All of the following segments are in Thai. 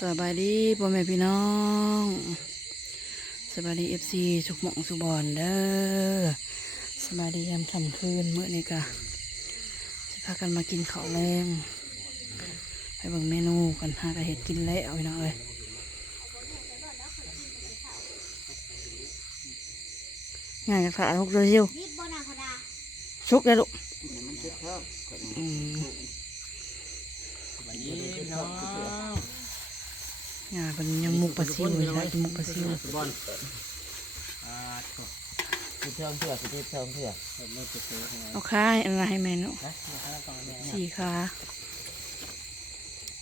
สบายดีพ่อแม่พี่น้องสบายดีเอฟซีสุกหมองสุบอนเด้อสบายดียามค่ำคืนเมื่อนี้กะจะพากันมากินข้าวแรงไปเบิ่งเมนูกันหากระเห็ดกินแล้วพี่น้องเอ้ยง่ายจากฝาลูกเดียวรีบบ่นาคดาชุกเลยลูก มันจะเพิ่ม อืม ยี่น้อง ง่ายเป็นยังมุกปลาซิวเลยนะมุกปลาซิวบอลอ่าคือเพิ่มเพื่อคือเพิ่มเพื่อผมไม่จะซื้อให้เอาค่ายอะไรให้เมนูนะแล้วก็แม่สี่ขา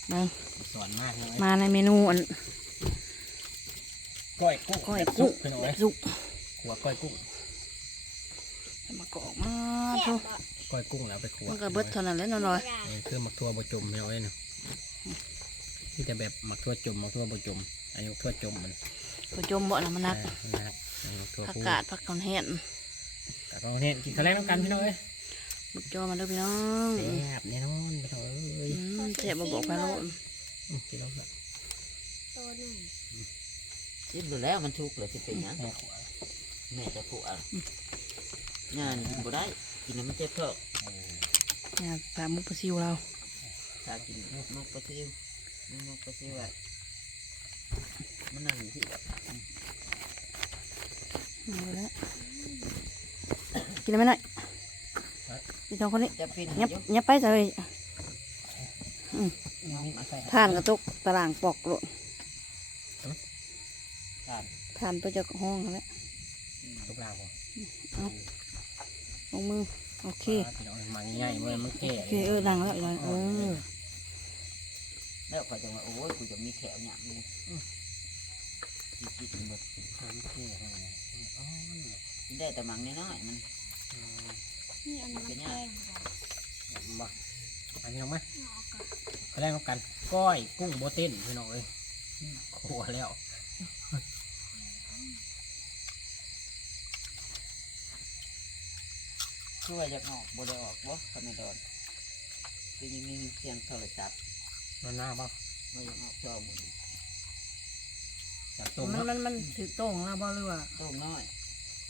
เบิ่งสอนมากเลยมาในเมนูอันก้อยกุ้งก้อยกุ้งเป็นแบไงบสุกขัวก้อยกุ้งมากอกมาแซ่ทุบกบ่ก้อยกุ้งแล้วไปขัวมันก็เบิดเท่านั้นแหล้วน้อยนี่คือหมักทั่วบะจมเอาไว้นะ ที่จะแบบหมักทั่วจมหมักทั่วบะจมอายุทั่วจมมันๆก็จมบ่ละมันนักนะครับทั่วผักผู้กาดผักกอนแห้งแต่ก็เนี่ยกินข้าวแรกน้ำกันพี่น้องเอ้ยมุกจอมาเด้อพี่น้องแซ่บแน่นอนพี่น้องเอ้ยอืมเจ็บบ่บอกไปโลดอืมกินแล้วครับตัวหนึ่งคิดดูแล้วมันทุกข์เลยที่เป็นหยังแม่ขัวแม่จะผูกอะงานกินบ่ได้ กินแล้วมันเจ็บเถอะเนี่ยปลามุกปลาซิวเรา ถ้ากินนกปลาซิว มันกปลาซิวอะมันนั่งอยู่ที่แบบเอาละกินได้ไหมหน่อยพี่ทองคนนี้จะปินยับยกยับไปเลยนี่มาใส่ทานกระตุกตารางปอกโลดทานทานตัวเจ้าห้องนั่นแหละทุกลาวผมลงมือโอเคพี่น้องมันง่ายเว้ยมันแก่โอเคเออดังแล้วอีกหน่อยเออ แล้วก็จะว่าโอ้ยกูจะมีแขวหยาบนี่กินกินหมดมันแก่ให้ไงอ๋อกินได้แต่มังน้อยๆมันนี่อันนั้นมันแกงบ่มาอันนี้ลงไหมเขาแรกน้ำกัน ก้อยกุ้งโบเต้นพี่น้องเอ้ยขัวแล้วช่วยจะออกบ่ได้ออกบ่ก็ไม่โดนคือยังมีเสียงโทรศัพท์ นอนหน้าบ้างไม่ยังออกจอหมดจากต้มมันเนาะมันมันถือโต้งแล้วบ่หรือว่าต้มน้อย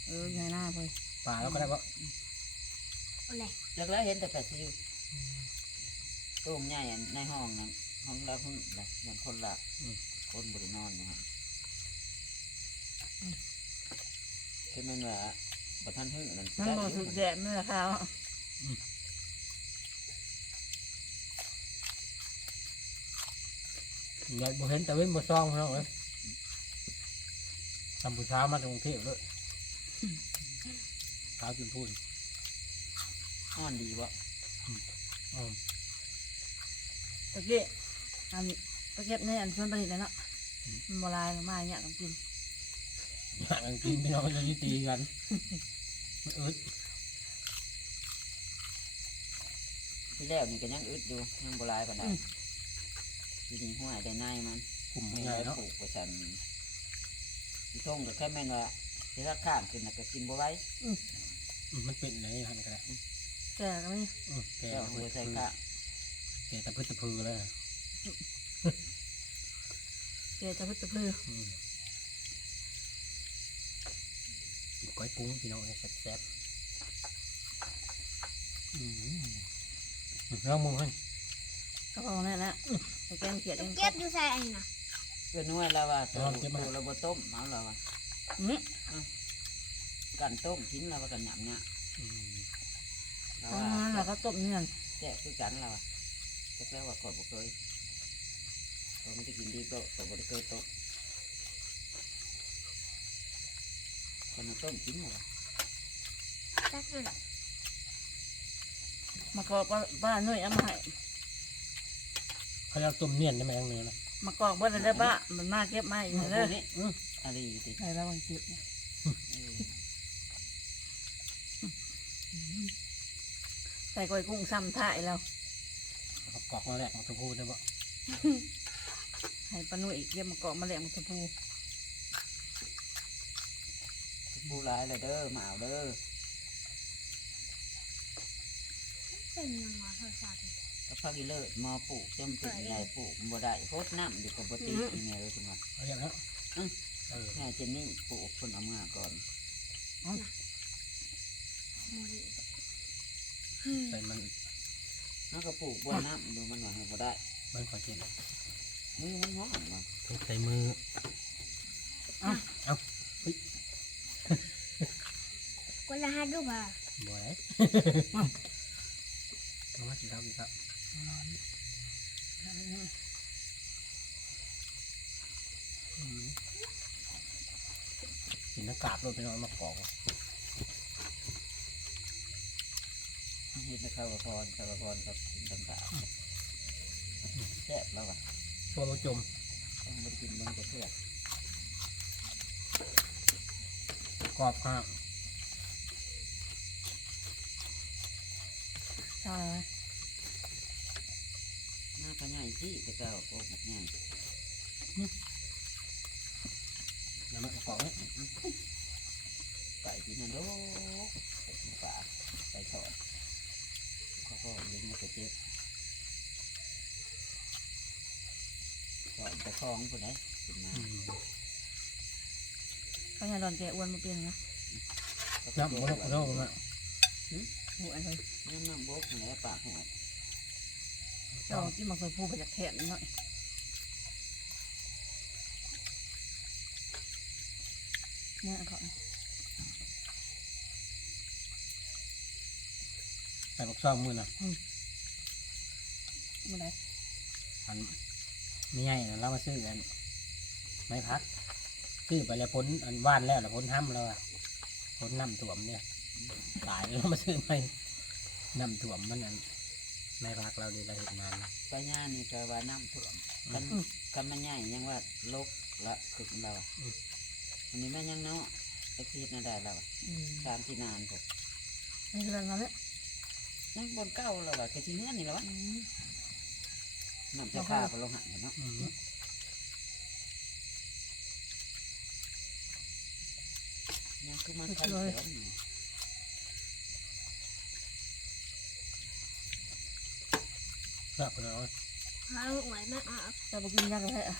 เอออยู่ในหน้าไปปลาแล้วก็ได้บ่เอาเลยจากแล้วเห็นแต่ปลาซิวต้มใหญ่อันในห้องนั้นห้องเราเพิ่งละอย่างคนละคนบริโนอนนะครับคือมันว่าบัท่านหึ่งนั่นมันบ่สุดแดดเมื่อข้า อยากบ่เห็นแต่เว้นบ่ซองพี่น้องเอ้ยทำผู้เช้ามาจากกรุงเทพเลยเช้ากินพูนอ่อนดีวะอืมตะกี้อันตะเก็บในอันส่วนผลิตเลยเนาะมันบลายมาอย่างเงี้ยต้องกินอยากกินพี่น้องจะตีกันมันอึดที่แรกนี่ก็ยังอึดอยู่ยังโบราณกันได้ ทีนี้หัวได้ในมันกลุ่มไม่ใหญ่ได้เนาะปลูกประชันที่ท่งก็แค่แม่นว่าที่รักข้ามขึ้นน่ะก็กินบ่ไหว้อืมมันเป็นอะไรทำกันได้แก่ก็ไม่อืมแกเจ้าหัวใส่ข้างแกตะพื้นตะพือเลยแก่จะพึ่งจะพึ่งอืมกินก้อยกุ้งพี่น้องเอ้ยแซ่บๆอืมลองมึงให้ ก็เอานั่นแหละไปแกงเขียดเองเก็บอยู่ใส่อันนี้นะเพื่อนนวดแล้วว่าตัวตัวเราบ่ต้มเอาแล้วว่าอืมกันต้มทิ้งแล้วว่ากันหยำเนี่ยอืมแล้วเอาว่างั้นเราก็ต้มเนื้อแจ๊คือกันแล้วว่าจักแล้วว่าก่อนบ่เคยเขาไม่ได้กินดีก็ก็บ่ได้เคยต้มคนมาต้มทิ้งแล้วว่าจักอันมากอกบ้านนุ่ยเอามาให้ เขาจะต้มเนียนได้ไหมทั้งเนื้อนะมากอกบ้านได้บ้ามันมาเก็บมาอีกเลยนี่อะไรอยู่ติให้เราบังเก็บใส่กล้วยกุ้งซ้ำท่ายเราเขากรอกมาแหลกมาตะพูได้ปะให้ปานุ่ยเก็บมากอกมาแหลมมาตะพูผู้ร้ายเลยเด้อมาเอาเด้อเป็นยังไงโทรศัพ ท์เก็พักอีเลิศมอปลูกจำเป็นใหญ่ปลูกบ่ได้โคตรน้ำอยู่กับปติอีเมลเลยคุณว่าเอาอย่างนั้นเออแม่เจนนี่ปลูกคนเอามาก่อนใส่มันแล้วก็ปลูกบนน้ำดูมันว่าให้บ่ได้มันขอกินมือมันห้อนว่ะทุกใส่มือเอาเอาคนละห้ารูปอะบ่อยเอามาสิครับสิครับอืม กินน้ำกราบรถไปนอนมากอกเห็นแต่ข้าวพรข้าวพรกับกินต่างๆแซ่บแล้วว่ะตัวเราจมต้องไปกินมันจะเพื่อกรอบข้างใช่หน้ายที่แต่เก่าโอ้หมดง่ายแล้วมันกรอบไหมไก่ที่นั่นโดไก่ปลาไก่อดเขาก็เลี้ยงมันก็เจ็บทอดจะคล้องคนไหนขึ้นมาเขาอยากโดนแกอ้วนมาเปลี่ยนนะน้ำมันก็โดนอะหมูอันเลยน้ำน้ำบกคนไหนปากหัว เราที่มาเคยพูดไปจากแขนหน่อยเนี่ยเขาใส่บักซ่อมมือน่ะเมื่อไรอันไม่ใหญ่นะเรามาซื้อกันไม่พักซื้อไปแล้วพ้นอันว่านแล้วแล้วพ้นห้ำแล้วอะพ้นน้ำถ่วมเนี่ยตายแล้วมาซื้อไม่น้ำถ่วมมันอัน ไม่พักเราดีเราเห็นงานนะปลาย่านี่ก็ว่าน้ำท่วมกันกันมันใหญ่ยังว่าลกละขึ้นเราอะอันนี้แม่ยังเนาะไอ้ทีน่าได้เราอะตามที่นานผมนี่คืออะไรเนี่ยยังบนเก้าเราอะแค่ที่เนื้อนี่แล้ววะน้ำจะฆ่าไปลงหันเนาะอืมยังคือมันทันเสียง เลือกไปเลยหาหวยมาอะจะไปกินยากเลยอะ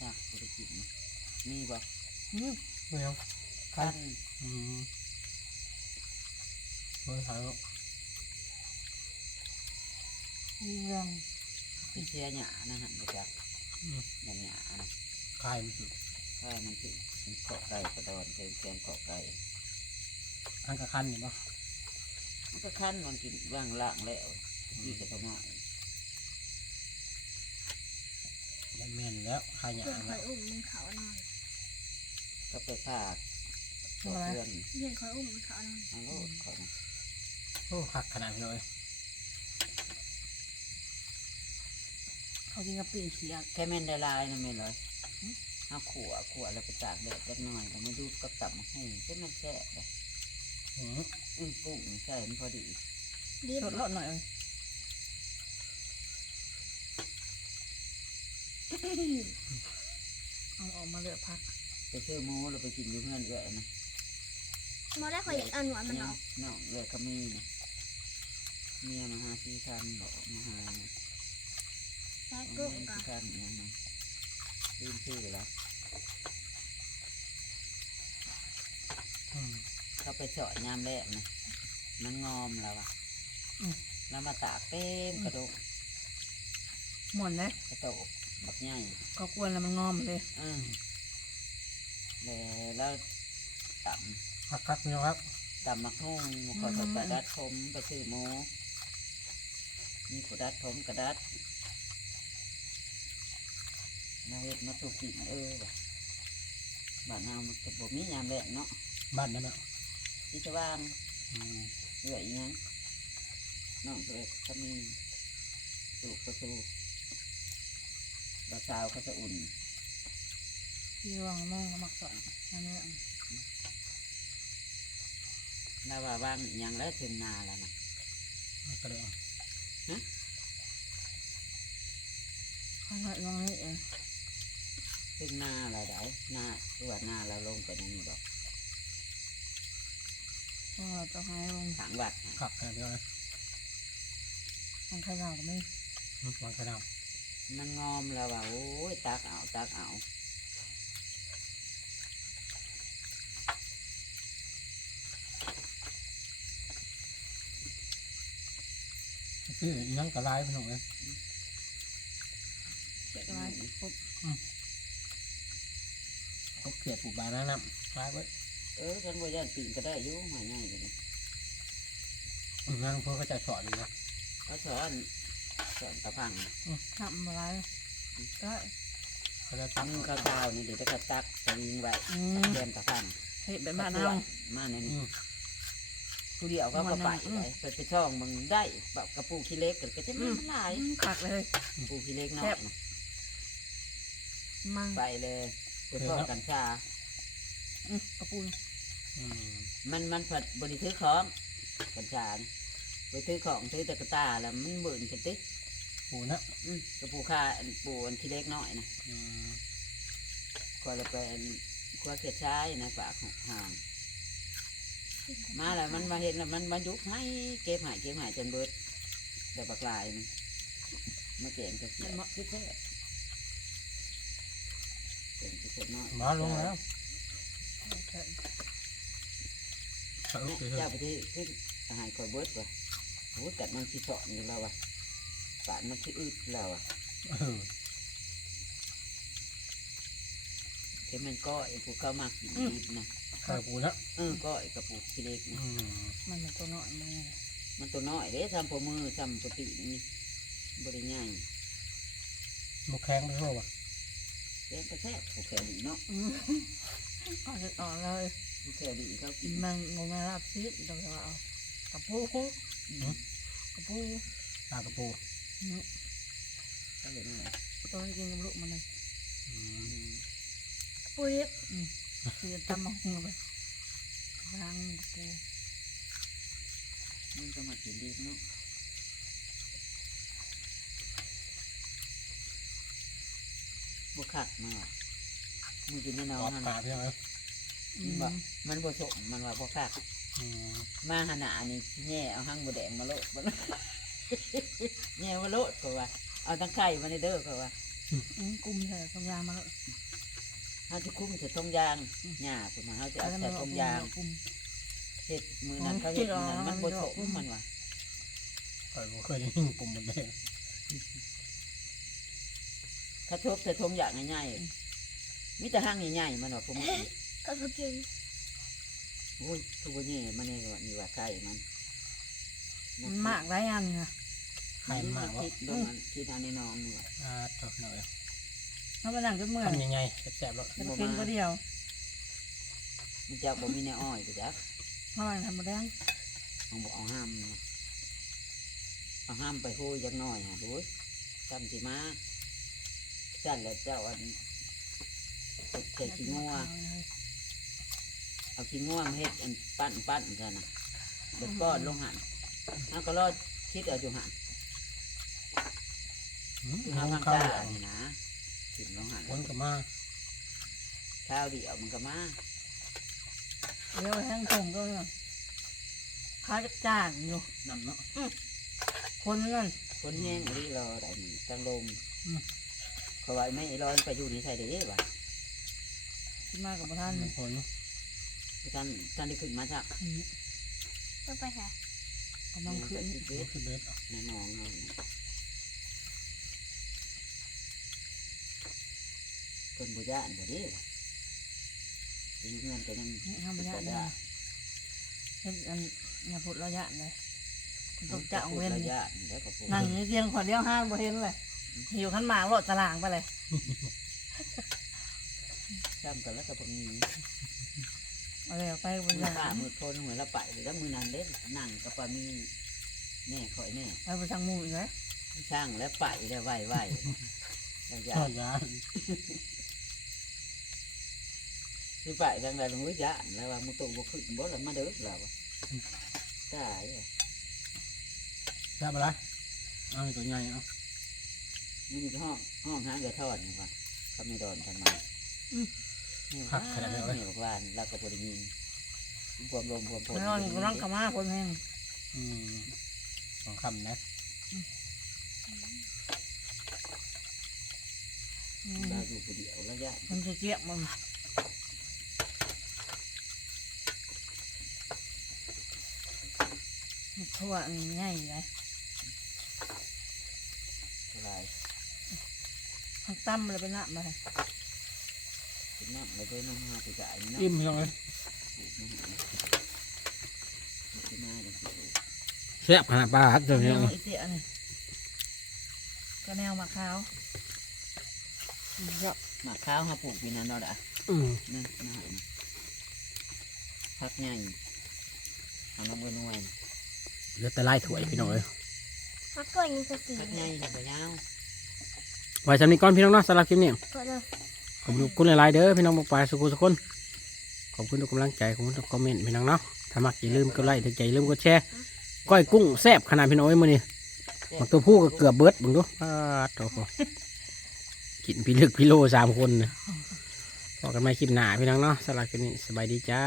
จ้ะบริกินมีบ่อืมไม่เอาคันอืมเมื่อถ่ายแล้วมีเรื่องเป็นเสียหยานะฮะบ่จักหยาหยานะคลายมันสุดใช่มันคือมันเกาะไก่กระดอนเกมเกมเกาะไก่อันกระคันเห็นปะมันก็คันมันกินว่างล่างแล้ว ยี่กระทำไมยันเมนแล้วคลายหยาเพื่อนคแล้อยวอุ้มมันเขานอนก็ไปพากเพื่อนเพื่อนคอยอุ้มมันเขานอนเอาโลดเขานะโอ้หักขนาดนี้เลยเขากินกับปีเขียดแค่แม่นได้ลายนะแม่นเลยเอาขัวขัวแล้วไปตากแดดจักหน่อยแล้วมาดูกับตับมาให้ก็มันแซ่บเลยอืมอือกุ้งใส่มันพอดี รีบลดลดหน่อยเลย เอาออกมาเลือกพักไปซื้อหมูเราไปกินอยู่เพื่อนเอื้อยนะมาได้คอยอยากเอาหนวดมันออกน้องเอื้อยเขามีนะเมียมาหาซีคันบอกมาหาแล้เอากุ้งเงินก่อซีนคันเนี่ยนะลืมชื่อแล้วอืมเขาไปเจาะยามแรกนะมันงอมแล้วอะแล้วมาตากเต็มกระดูกหมดเลยกระโตกแบบใหญ่เขากวนแล้วมันงอมเลยอืมแล้วแล้วต่หักคักนี่ครับำต่ำมักหุ่งขอสกระดัดผมไปซื้อหมูมีกระดัดผมกระดัดมาเฮ็ดมาถูกกินเออว่ะบ้านเรามันจะบ่มียามแรกเนาะบ้านนั่นน่ะที่จะว่างอืมเหลืออีกยังน้องเล็กเขามีสูบประตู เราสาวเขาจะอุ่นที่วางแม่งมักสอนอันนี้แล้วว่าว่างอีกอยังแล้วถึงนาแล้วนะก็เลยเอาข้างหน้าลงนี่เองถึงนาอะไรได้นาตัวนาเราลงไปในนี่บอกพวกเราจะให้ลงถังวัดน่ะขับขนาดนี้เลยมันขยาวก็ไม่วางกระดาษ มันงอมแล้วว่าโอ้ยตักเอาตักเอาคือนั่งกระไรพี่น้องเลยเจ็ดอะไรปุ๊บเขาเกลียดปลูกบานน้ำไรไว้เออฉันว่าย่านปีนก็ได้อยุ่งหายง่ายเลยนั่งเพื่อก็จะสอนอยู่นะเขาสอน สอนตะพังทำอะไรก็เขาจะตั้ตั้งงข้าวเจ้านี่เดี๋ยวจะกระตักตะลิงไว้อืมเรียนตะพังเห็ดแบบบ้านเอามาในอืนี้มผู้เดียวเขาก็ไปไปไปไปช่องมึงได้แบบกระปูขี้เล็กก็จะไม่หลายขักเลย ปูขี้เล็กน้อยนะมั่งไปเลยไปทอดกัญชา อืมกระปุนอืมมันมันผัดบริถือของกัญชาน่ะไปถือของถือตะกร้าตาแล้วมันเบิ่นกันติ ปูนะอืมกระปูค่าอันปูอันขี้เล็กน้อยนะอืมก็เลยเป็นครัวเกียดชายนะฝากห่างมาแล้วมันมาเห็นแล้วมันมายุกให้เก็บหายเก็บหายจนเบิดแต่ปลากลายมันมาเก่งจะเสียคิดแท้เก่งจะเสร็จเนาะมาลงแล้วเขาเนี่ยไปเถเจ้าอะไปที่ขึ้นอาหารคอยเบิดว่ะโอ้ยกัดมันขี้สอนอยู่แล้วว่ะ ปาดมันขี้อึดแล้วอะเออเห็นมันก็ไอ้ผูเข้ามากินดิบนะข้าวปูนะเออก็ไอ้กระปูขี้เล็กนะอืมมันเป็นตัวน้อยมันมันตัวน้อยเด้ทำพอมือทำปกตินี่บริง่ายมุกแข้งไม่ทั่วป่ะแกงกระแทกผูแขวดีเนาะอืมก็จะออกเลยผูแขวดีเขากินมันงงมารับซีดเราจะเอากระปุกกระปุกตากระปู เขาเลยนี่แหละตัวกินกับลูกมันเลยอืมปุ้ยอืมคือตำมะฮุงไปล้างกระปุกมันจะมากินดีเนาะบุคักมาว่ะมึงกินไม่นกอรอบนมันตาพี่น้องเอ้ยอืมมันผสมมันว่าบุคักอืมมาหนานี่แง่เอาหั่งบดแดงมาโลดมั นแง่มาโลดก็ว่าเอาทั้งไข่มาในเด้อก็ว่าอืมกุมใส่กำยางมาแล้วเขาจะคุ้มใส่ทงยางหญ้าถูกไหมเขาจะเอาแล้วใส่มันทงยางกุมเห็ดมือนั้นเขาเห็ดมือนั้นมันผสมมันว่ะข่อยบ่เคยได้ยินปุ่มมันเลยเขาทบใส่ทงยางง่ายๆมิแต่ห้างใหญ่ๆมันว่าผมอก็คือกินโอ้ยทุกวันนี้มันนี่ว่านี่ว่าไข่มันมันมากไรอันเนี่ยไข่มันมากวะคิดดูมันคิดเอาในน้องนี่ว่ะอ่าจบหน่อยเขาไปนั่งจนเมื่อยทำยังไงแซ่บๆแล้วจะกินก็เดียวมันจะบ่มีในอ้อยไปจ้ะเมื่อวานทำมาแดงเอาบอกเอาห้ามนะเอาห้ามไปพูดยังน้อยฮะดูจำสิมาจันแล้วเจ้าอันใส่ขี้งัวเอาขี้ง่วงเฮ็ดอันปั้นปั้นกันนะเด็กก้อนลงหันเอาก็รอดคิดเอาอยู่หัน อืมคือน้ห้ามองข้างข้าวตานี่นะถึงลงหันวนกลับมาข้าวเดียวมันก็มาเดี๋ยวแห้งคงก็ข้าจะจานอยู่นำเนาะคนนั่นคนแห้งอันนี้รอได้นี่จังลมเขาไว้ไม่ร้อนไปอยู่นี่ใส่ได้บ่ะที่มากับท่านมันผลท่านท่านได้ขึ้นมาจากอืมก็ไปค่ะกำลังขึ้นเวมันคือเบสในน้องเขา คนบุญญาบ่เด้บ่อยู่เงินก็ยังนี่ทำระยะเลยเห็นอันอย่าพูดระยะเลยตกจะเอาเว้นระนี่ยะนี่แล้วก็พูดนั่งอยู่เตียงขอเดียวห้างบ่เห็นเลยหิวขันหมากโลดตารางไปเลยจำกันแล้วก็พมีเอาเลยไปบนมือยังป้ามือคนเหมือนละไปเลยแล้วมือนั้นเล่นนั่งกับปามีแน่คอยแน่ไปบนทางหมูอีกแล้วช่างแล้วไปแล้วไหวไหวแล้วยาทอดยาคือไปทางใดลงวิจารแล้วว่ามุตุบุขึ้น như vậy rằng là núi dạn là một tụ một khựng bố là mà đớt là cái ra bà lại ăn cái nhầy không nhưng cái họng họng hang cái thon mà không มี đòn thằng này ผักขนาดนี้เลยบอกว่าเราก็พอได้ยินความลมความฝนนอนร้องขม่าคนแห้งอืมสองคำนะเราอยู่คนเดียวแล้วยากมันจะเจี๊ยบมัน ทั่วง่ายเลยอะไรทั้งตั้มเลยเป็นละมาเป็นน้ำเราไปน้ำห้าไปจ่ายนี่อิ่เนาะมพี่น้องเลยเป็นน้ำเลยแซ่บขนาดปลาฮัดแนเจ้าพี่น้องวเลยอีเตียนี่ก็แนวมะขาวเยอะหมักข้าวห้าปลูกปีนั้นเราด่ะอืมนั่นน่าหายพักใหญ่ทำน้ำเงินหน่วย เหลือแต่ไล่ถ้วยพี่น้องเลยพักก่อนยังจะสีพักใหญ่ไปยาวไว้สำนี้ก่อนพี่น้องเนาะสำหรับคลิปนี้ก็เลยขอบคุณหลายๆเด้อพี่น้องบอกไปสุขุสุกคนขอบคุณทุกกำลังใจขอบคุณทุกคอมเมนต์พี่น้องเนาะถ้ามักอย่าลืมกดไลค์ถ้าใจอย่าลืมกดแชร์ก้อยกุ้งแซ่บขนาดพี่น้องเอ้ยมื้อนี้มักตัวผู้ก็เกือบเบิดเบึงดูอ้าโตโหกินพี่ลึกพี่โลสามคนเนี่ยพอกันไม่คลิปหน้าพี่น้องเนาะสำหรับคลิปนี้สบายดีจ้า